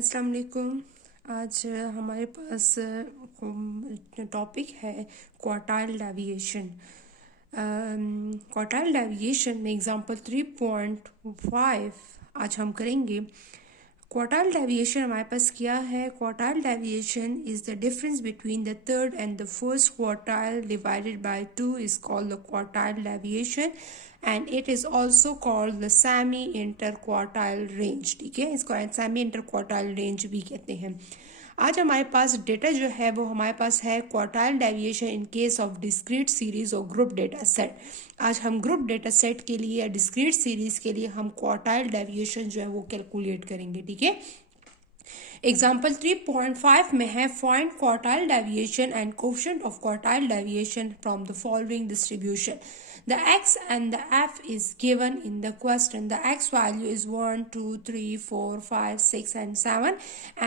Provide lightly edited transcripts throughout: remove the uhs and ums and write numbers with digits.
अस्सलाम वालेकुम। आज हमारे पास टॉपिक है क्वार्टाइल डेविएशन। क्वार्टाइल डेविएशन में एग्जांपल 3.5 आज हम करेंगे। क्वार्टाइल डेविएशन हमारे पास क्या है? Quartile deviation is the difference between the third and the first quartile divided by 2 is called the quartile deviation and it is also called the semi inter quartile range. ठीक है, इसको semi inter quartile range भी कहते हैं। आज हमारे पास data जो है वो हमारे पास है quartile deviation in case of discrete series और ग्रुप डेटा सेट। आज हम ग्रुप डेटा सेट के लिए या डिस्क्रीट सीरीज के लिए हम क्वार्टाइल डेविएशन जो है वो कैलकुलेट करेंगे। ठीक है, एग्जाम्पल 3.5 में है find quartile deviation and coefficient of quartile deviation from the following distribution. The x and the f is given in the question. The x value is 1, 2, 3, 4, 5, 6 and 7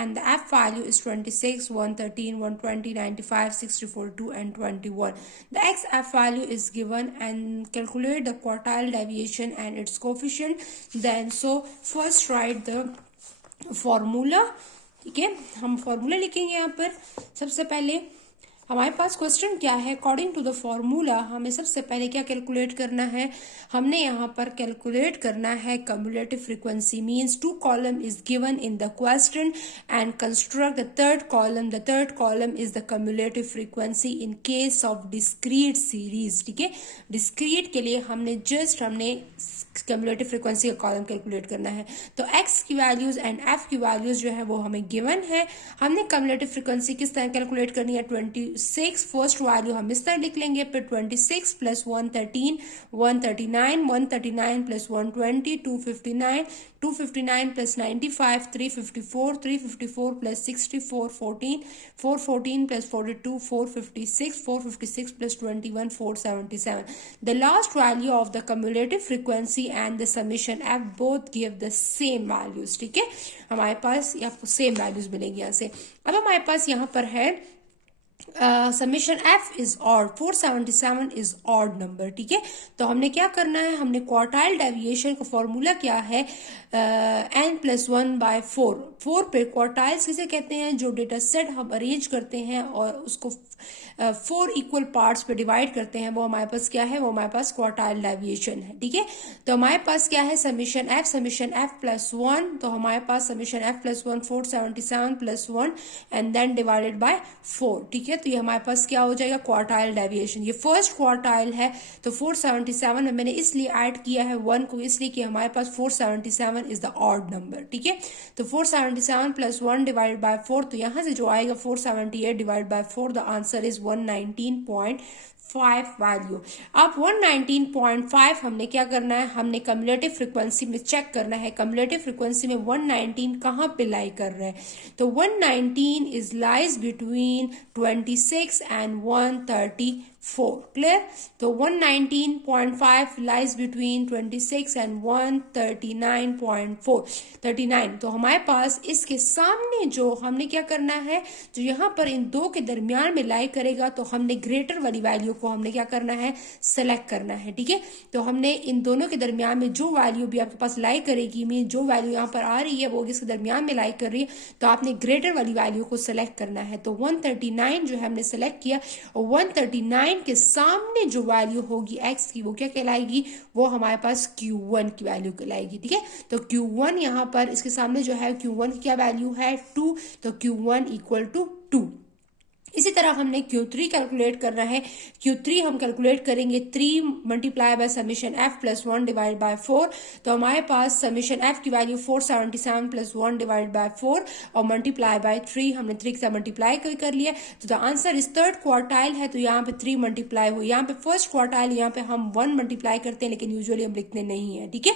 and the f value is 26, 113, 120, 95, 64, 2 and 21. The x f value is given and calculate the quartile deviation and its coefficient. Then so first write the formula. ठीक है, हम formula लिखेंगे। यहाँ पर सबसे पहले हमारे पास question क्या है? अकॉर्डिंग टू द फॉर्मूला हमें सबसे पहले क्या कैलकुलेट करना है? हमने यहाँ पर कैलकुलेट करना है cumulative frequency. Means 2 column is given in the question and construct the third column. The third column is the cumulative frequency in case of discrete series. ठीक है, डिस्क्रीट के लिए हमने कम्युलेटिव फ्रीक्वेंसी का कॉलम कैलकुलेट करना है। तो x की वैल्यूज एंड f की वैल्यूज जो है वो हमें गिवन है। हमने कम्युलेटिव फ्रीक्वेंसी किस तरह कैलकुलेट करनी है? 26 फर्स्ट वैल्यू हम इस तरह लिख लेंगे, फिर 26 plus 113 139, 139 plus 120 259, 259 plus 95 354, 354 plus 64 14, 414 plus 42 456, 456 plus 21 477. The last value of the cumulative frequency and the summation f both give the same values. ठीक है, हमारे पास आपको सेम वैल्यूज मिलेंगी यहाँ से। अब हमारे पास यहाँ पर है summation f is odd, 477 is odd number. ठीक है, तो हमने क्या करना है? हमने क्वार्टाइल डेविएशन का फॉर्मूला क्या है? n+1/4। 4 पे क्वार्टाइल्स किसे कहते हैं? जो डेटा सेट हम अरेंज करते हैं और उसको 4 इक्वल पार्ट्स पे डिवाइड करते हैं, वो हमारे पास क्या है? वो हमारे पास क्वार्टाइल डेविएशन है। ठीक है, तो हमारे पास क्या है? Summation f +1। तो हमारे पास summation f +1 477 +1 and then divided by 4। ठीक है, तो ये हमारे पास क्या हो जाएगा? Quartile deviation. ये फर्स्ट क्वार्टाइल है तो 477 में मैंने इसलिए ऐड किया है 1 को, इसलिए कि हमारे पास 477 इज द ऑड नंबर। ठीक है, तो 477 + 1 डिवाइडेड बाय 4, तो यहां से जो आएगा 478 divide by 4, the answer is 119.5 value. अब 119.5 हमने क्या करना है? हमने कम्युलेटिव फ्रीक्वेंसी में चेक करना है। कम्युलेटिव फ्रीक्वेंसी में 119 कहाँ पे लाई कर रहा है? तो 119 is lies between 26 and 134। Clear? तो 119.5 लाइज बिटवीन 26 एंड 139.4 39। तो हमारे पास इसके सामने जो हमने क्या करना है, जो यहाँ पर इन दो के दरमियान में लाई करेगा, तो हमने ग्रेटर वाली वैल्यू को हमने क्या करना है? सेलेक्ट करना है। ठीक है, तो हमने इन दोनों के दरमियान में जो वैल्यू भी आपके पास लाई करेगी, मीन जो वैल्यू यहाँ पर आ रही है वो इसके दरमियान में लाई कर रही है, तो आपने ग्रेटर वाली वैल्यू को सेलेक्ट करना है। तो 139 जो है हमने सेलेक्ट किया, और 139 के सामने जो वैल्यू होगी x की, वो क्या कहलाएगी? वो हमारे पास Q1 की वैल्यू कहलाएगी। ठीक है, तो Q1 यहाँ पर इसके सामने जो है Q1 की क्या वैल्यू है? 2, तो Q1 = 2। इसी तरह हमने Q3 कैलकुलेट करना है। Q3 हम कैलकुलेट करेंगे 3 multiply by summation f +1 divide by 4। तो हमारे पास समीशन f की वैल्यू 477 + 1 डिवाइड बाय 4 और मल्टीप्लाई बाय 3, हमने 3 के साथ मल्टीप्लाई कर लिया। तो द आंसर इस थर्ड क्वार्टाइल है, तो यहाँ पे 3 मल्टीप्लाई हुई। यहाँ पे फर्स्ट क्वार्टाइल, यहाँ पे हम 1 मल्टीप्लाई करते हैं, लेकिन यूजुअली हम लिखते नहीं है। ठीक है,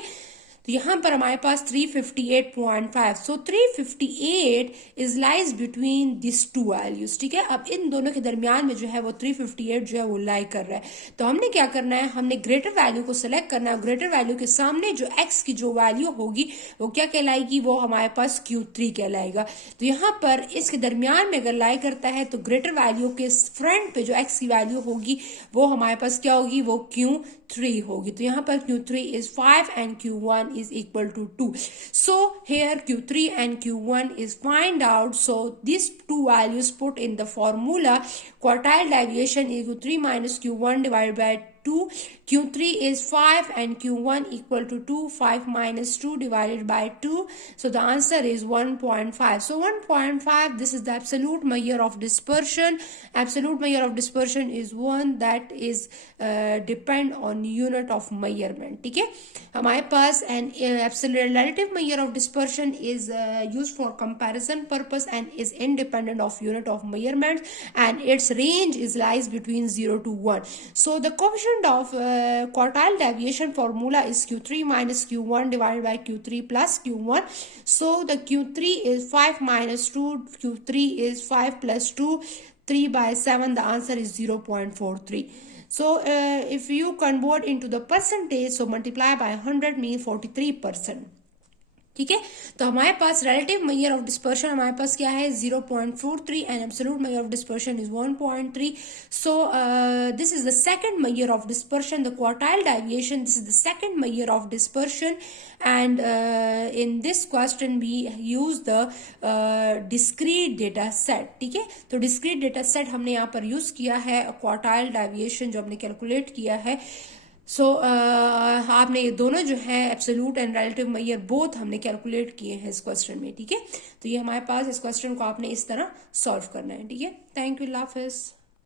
तो यहाँ पर हमारे पास 358.5। सो 358 is lies between this to values. ठीक है, अब इन दोनों के दरमियान में जो है वो 358 जो है वो लाई कर रहा है। तो हमने क्या करना है? हमने ग्रेटर वैल्यू को सिलेक्ट करना है। ग्रेटर वैल्यू के सामने जो x की जो वैल्यू होगी वो क्या कहलाएगी? वो हमारे पास Q3 कहलाएगा। तो यहाँ पर इसके दरमियान में अगर लाई करता है तो ग्रेटर वैल्यू के फ्रंट पे जो x की वैल्यू होगी वो हमारे पास क्या होगी? वो Q3 Q3 होगी। तो यहाँ पर Q3 is 5 and Q1 is equal to 2. So here Q3 and Q1 is find out. So these two values put in the formula. Quartile deviation is Q3 minus Q1 divided by 2. Q3 is 5 and Q1 equal to 2. 5 minus 2 divided by 2. So the answer is 1.5. So 1.5, this is the absolute measure of dispersion. Absolute measure of dispersion is one that is depend on unit of measurement. ठीक है, हमारे पास an absolute relative measure of dispersion is used for comparison purpose and is independent of unit of measurement, and its range is lies between 0 to 1. So the coefficient of quartile deviation formula is Q3 minus Q1 divided by Q3 plus Q1. So the Q3 is 5 minus 2, Q3 is 5 plus 2, 3 by 7, the answer is 0.43. So if you convert into the percentage, so multiply by 100 means 43%. ठीक है, तो हमारे पास relative measure of dispersion हमारे पास क्या है 0.43 and absolute measure of dispersion is 1.3. So this is the second measure of dispersion, the quartile deviation. This is the second measure of dispersion, and in this question we use the discrete data set. ठीक है, तो discrete data set हमने यहाँ पर use किया है quartile deviation जो हमने कैलकुलेट किया है. सो आपने ये दोनों जो है absolute and relative major both हमने कैलकुलेट किए हैं इस क्वेश्चन में. ठीक है, तो ये हमारे पास इस क्वेश्चन को आपने इस तरह सॉल्व करना है. ठीक है, थैंक यू, अल्लाह हाफिज़.